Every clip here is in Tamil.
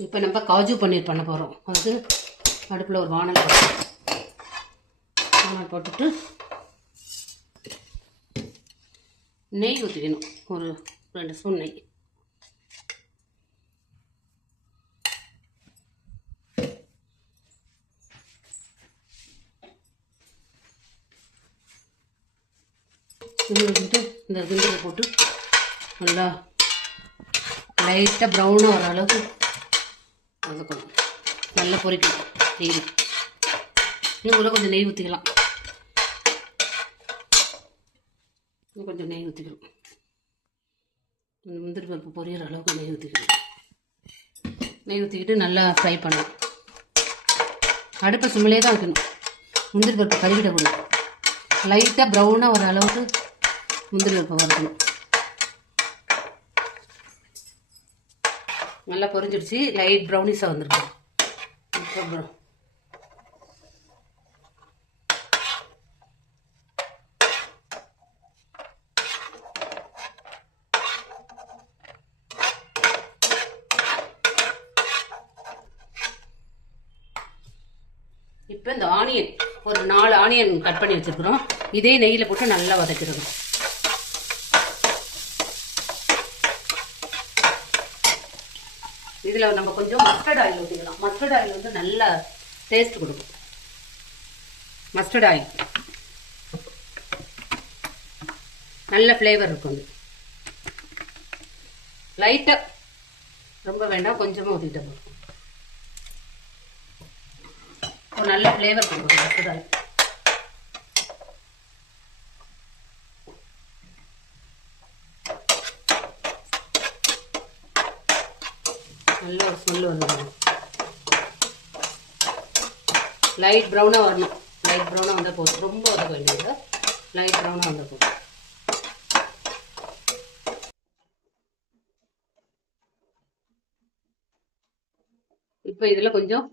இப்போ நம்ம காஜு பன்னீர் பண்ண போகிறோம். அதுக்கு அடுப்பில் ஒரு வானல் போட்டுட்டு நெய் ஊற்றிக்கணும். ஒரு 2 ஸ்பூன் நெய். ஊற்றிட்டு இந்த கிண்டலை போட்டு நல்லா லைட்டாக ப்ரௌனாக வர அளவுக்கு வதக்கணும். நல்லா பொரிக்கணும் நெய். இன்னும் கூட கொஞ்சம் நெய் ஊற்றிக்கலாம். இன்னும் கொஞ்சம் நெய் ஊற்றிக்கணும். முந்திரி பருப்பு பொரியிற அளவுக்கு நெய் ஊற்றிக்கணும். நெய் ஊற்றிக்கிட்டு நல்லா ஃப்ரை பண்ணணும். அடுப்பை சிம்மிலே தான் வைக்கணும். முந்திரி பருப்பு கருவிடக்கூடாது. லைட்டாக ப்ரௌனாக வர அளவுக்கு முந்திரி பருப்பு வறுக்கணும். நல்லா பொரிஞ்சிடுச்சு. லைட் ப்ரௌனிஸாக வந்துருக்கு. அப்புறம் இப்போ இந்த ஆனியன் ஒரு 4 ஆனியன் கட் பண்ணி வச்சுருக்குறோம். இதே நெய்யில் போட்டு நல்லா வதக்கிடணும். இதில் நம்ம கொஞ்சம் மஸ்டர்ட் ஆயில் ஊற்றிக்கலாம். மஸ்டர்ட் ஆயில் வந்து நல்ல டேஸ்ட் கொடுக்கும். மஸ்டர்ட் ஆயில் நல்ல ஃப்ளேவர் இருக்கும். லைட்டாக, ரொம்ப வேண்டாம், கொஞ்சமாக ஊற்றிக்கிட்ட போதும். ஒரு நல்ல ஃப்ளேவர் கொடுக்கும் மஸ்டர்ட் ஆயில். நல்ல ஒரு ஸ்மெல் வரணும். லைட் ப்ரௌனாக வரணும். லைட் ப்ரௌனாக வந்தால் போதும். ரொம்ப வதக்க வேண்டியது. லைட் ப்ரௌனாக வந்தால் போதும். இப்போ இதில் கொஞ்சம்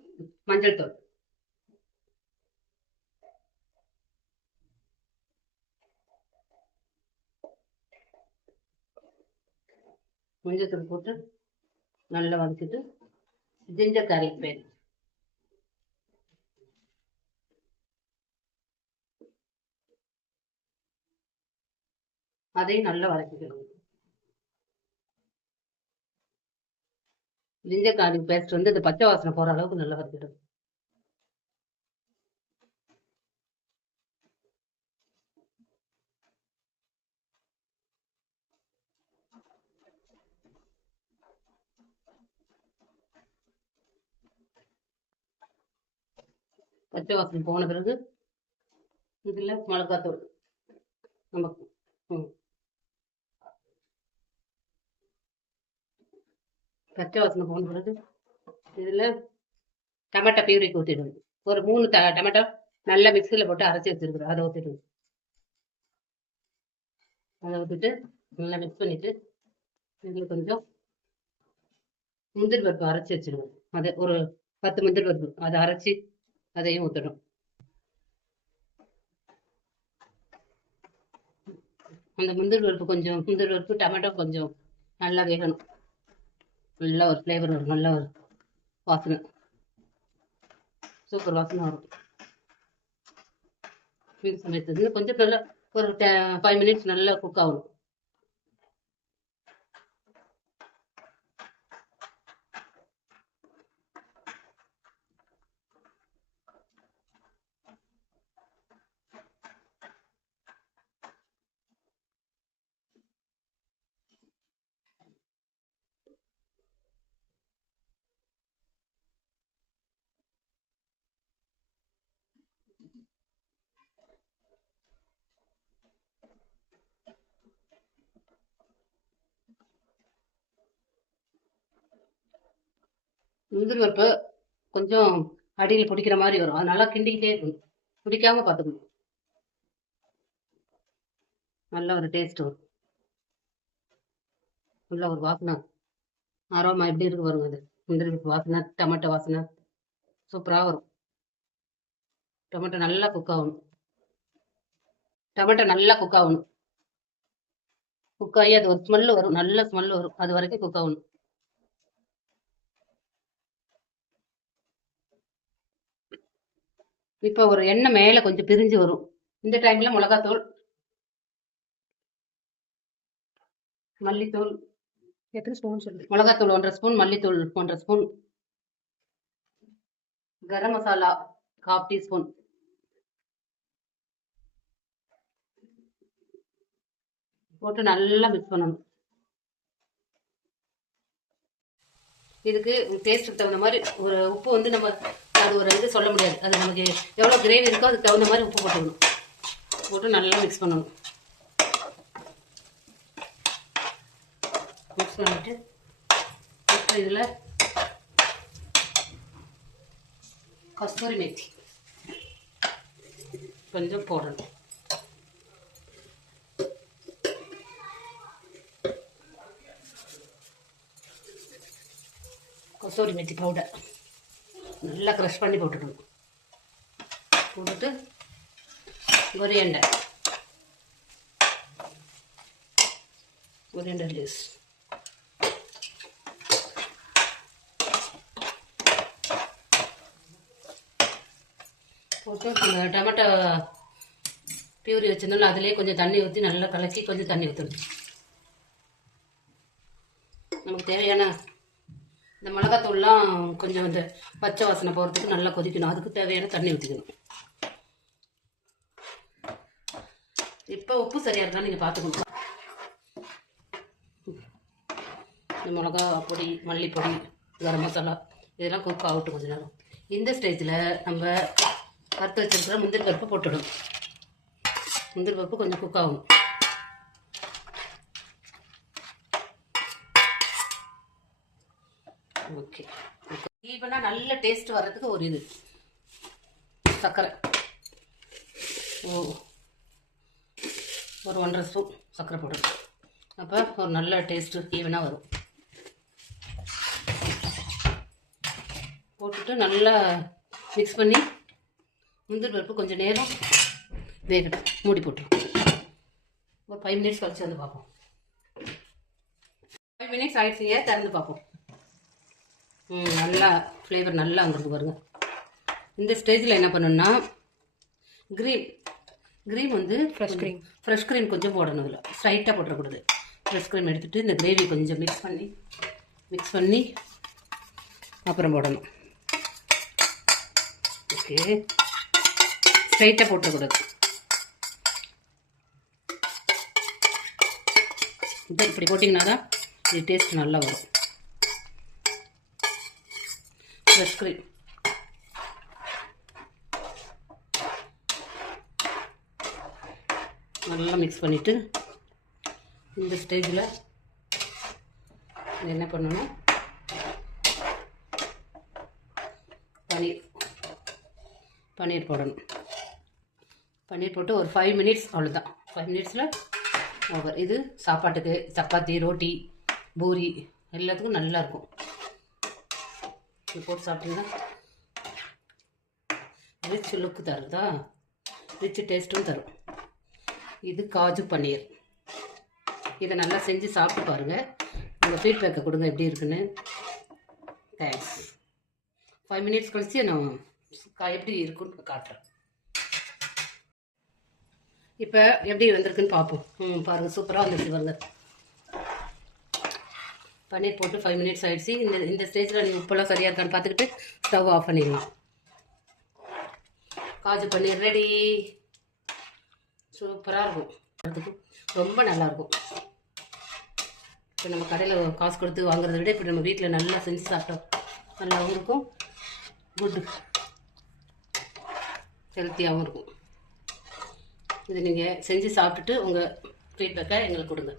மஞ்சள் தூள், போட்டு நல்லா வதக்கிட்டு ஜிஞ்சர் கார்லிக் பேஸ்ட், அதையும் நல்லா வதக்கிக்கணும். ஜிஞ்சர் கார்லிக் பேஸ்ட் வந்து இந்த பச்சை வாசனை போகிற அளவுக்கு நல்லா வதக்கிடும். பச்சை வாசனை போன பிறகு இதில் மிளகாத்தூள் நமக்கு பச்சை வாசனை போன பிறகு இதில் டமாட்டோ பியூரிக்கு ஊற்றிடுவோம். ஒரு 3 டமாட்டோ நல்லா மிக்சியில் போட்டு அரைச்சி வச்சிருக்கிறோம். அதை ஊற்றிடுவோம். அதை ஊற்றிட்டு நல்லா மிக்ஸ் பண்ணிவிட்டு இதில் கொஞ்சம் முந்திரி பருப்பு அரைச்சி வச்சிருவோம். அதை ஒரு 10 முந்திரி பருப்பு அதை அரைச்சி அதையும் ஊற்றணும். அந்த முந்திரி பருப்பு டமாட்டோ கொஞ்சம் நல்லா வேகணும். நல்ல ஒரு ஃப்ளேவர் வரும். நல்ல ஒரு வாசனை, சூப்பர் வாசனை வரும். இந்த சமயத்துல கொஞ்சம் நல்லா ஒரு 5 மினிட்ஸ் நல்லா குக் ஆகணும். முந்திரி பருப்பு கொஞ்சம் அடியில் பிடிக்கிற மாதிரி வரும். அதனால கிண்டிக்கிட்டே இருக்கணும். பிடிக்காம பார்த்துக்கணும். நல்ல ஒரு டேஸ்ட் வரும். நல்ல ஒரு வாசனை, அரோமா எப்படி இருக்கு வரும். அது முந்திரி பருப்பு வாசனை, டமாட்டோ வாசனை சூப்பராக வரும். டமாட்டோ நல்லா குக் ஆகணும். குக் ஆகி அது ஒரு ஸ்மெல்லு வரும். நல்ல ஸ்மெல்லு வரும். அது வரைக்கும் குக் ஆகணும். இப்போ ஒரு எண்ணெய் மேலே கொஞ்சம் பிரிஞ்சு வரும். இந்த டைமில் மிளகாத்தூள், மல்லித்தூள், எத்தனை ஸ்பூன் சொல்லு? மிளகாத்தூள் 1.5 ஸ்பூன், மல்லித்தூள் 1.5 ஸ்பூன், கரம் மசாலா 1/2 டீஸ்பூன் போட்டு நல்லா மிக்ஸ் பண்ணணும். இதுக்கு டேஸ்ட்டுக்கு தகுந்த மாதிரி ஒரு உப்பு வந்து நம்ம அது ஒரு இது சொல்ல முடியாது. அது நமக்கு எவ்வளோ கிரேவி இருக்கோ அதுக்கு தகுந்த மாதிரி உப்பு போட்டுக்கணும். போட்டு நல்லா மிக்ஸ் பண்ணணும். மிக்ஸ் பண்ணிட்டு இதில் கஸ்தூரி மேத்தி கொஞ்சம் போடணும். கஸ்தூரி மேத்தி பவுடர் நல்லா க்ரஷ் பண்ணி போட்டுக்கணும். போட்டுட்டு கொரியண்டர் லீவ்ஸ் போட்டு இந்த டொமேட்டோ பியூரி வச்சிருந்தோம்ல அதிலே கொஞ்சம் தண்ணி ஊற்றி நல்லா கலக்கி கொஞ்சம் தண்ணி ஊற்றணும். நமக்கு தேவையான இந்த மிளகாத்தூள்லாம் கொஞ்சம் இந்த பச்சை வாசனை போகிறதுக்கு நல்லா கொதிக்கணும். அதுக்கு தேவையான தண்ணி ஊற்றிக்கணும். இப்போ உப்பு சரியாக இருக்கான்னு நீங்கள் பார்த்துக்கணும். இந்த மிளகா பொடி, மல்லிப்பொடி, கரம் மசாலா இதெல்லாம் குக் ஆகட்டும் கொஞ்சம் நேரம். இந்த ஸ்டேஜில் நம்ம வறுத்து வச்சிருக்கிற முந்திரி பருப்பு போட்டுடும். முந்திரி பருப்பு கொஞ்சம் குக் ஆகும். ஓகே, ஈவனாக நல்ல டேஸ்ட் வர்றதுக்கு ஒரு இது சர்க்கரை ஒரு 1.5 ஸ்பூன் சர்க்கரை போடணும். அப்போ ஒரு நல்ல டேஸ்ட்டு ஈவனாக வரும். போட்டுட்டு நல்லா மிக்ஸ் பண்ணி முந்திரி பருப்பு கொஞ்சம் நேரம் வேகட்டும். மூடி போட்டுரும். ஒரு 5 மினிட்ஸ் கழிச்சு வந்து பார்ப்போம். 5 மினிட்ஸ் ஆகிடுச்சிங்க, திறந்து பார்ப்போம். நல்லா ஃப்ளேவர் நல்லா அங்கே பாருங்க. இந்த ஸ்டேஜில் என்ன பண்ணணும்னா க்ரீம் வந்து ஃப்ரெஷ் க்ரீம் கொஞ்சம் போடணும். இதில் ஸ்ட்ரைட்டாக போட்டுறக்கூடாது. ஃப்ரெஷ் க்ரீம் எடுத்துகிட்டு இந்த கிரேவி கொஞ்சம் மிக்ஸ் பண்ணி அப்புறம் போடணும். ஓகே, ஸ்ட்ரைட்டாக போட்டுறக்கூடாது. இப்படி போட்டிங்கன்னா தான் இது டேஸ்ட் நல்லா வரும். ஃப்ரெஷ் க்ரீம் நல்லா மிக்ஸ் பண்ணிவிட்டு இந்த ஸ்டேஜில் என்ன பண்ணணும், பன்னீர் போடணும். பன்னீர் போட்டு ஒரு 5 மினிட்ஸ், அவ்வளோதான். 5 மினிட்ஸில் ஓவர். இது சாப்பாட்டுக்கு, சப்பாத்தி, ரோட்டி, பூரி எல்லாத்துக்கும் நல்லாயிருக்கும். இது போட்டு சாப்பிட்டிங்கன்னா ரிச் லுக்கு தருதா, ரிச் டேஸ்ட்டும் தரும். இது காஜு பன்னீர். இதை நல்லா செஞ்சு சாப்பிட்டு பாருங்கள். உங்கள் ஃபீட்பேக்கை கொடுங்க எப்படி இருக்குன்னு. தேங்க்ஸ். 5 மினிட்ஸ் கழிச்சு நான் எப்படி இருக்குன்னு காட்டுறேன். இப்போ எப்படி வந்திருக்குன்னு பார்ப்போம். பாருங்கள், சூப்பராக வந்துருச்சு பாருங்க. பன்னீர் போட்டு 5 மினிட்ஸ் ஆகிடுச்சு. இந்த ஸ்டேஜில் நீங்கள் உப்பெல்லாம் சரியாக இருக்கான்னு பார்த்துக்கிட்டு ஸ்டவ் ஆஃப் பண்ணிடலாம். காஜு பன்னீர் ரெடி. சூப்பராக இருக்கும், அதுக்கு ரொம்ப நல்லாயிருக்கும். இப்போ நம்ம கடையில் காசு கொடுத்து வாங்குறத விட இப்படி நம்ம வீட்டில் நல்லா செஞ்சு சாப்பிட்டோம் நல்லாவும் இருக்கும், குட்டு ஹெல்த்தியாகவும் இருக்கும். இது நீங்கள் செஞ்சு சாப்பிட்டுட்டு உங்கள் ஃபீட்பேக்கை எங்களுக்கு கொடுங்க.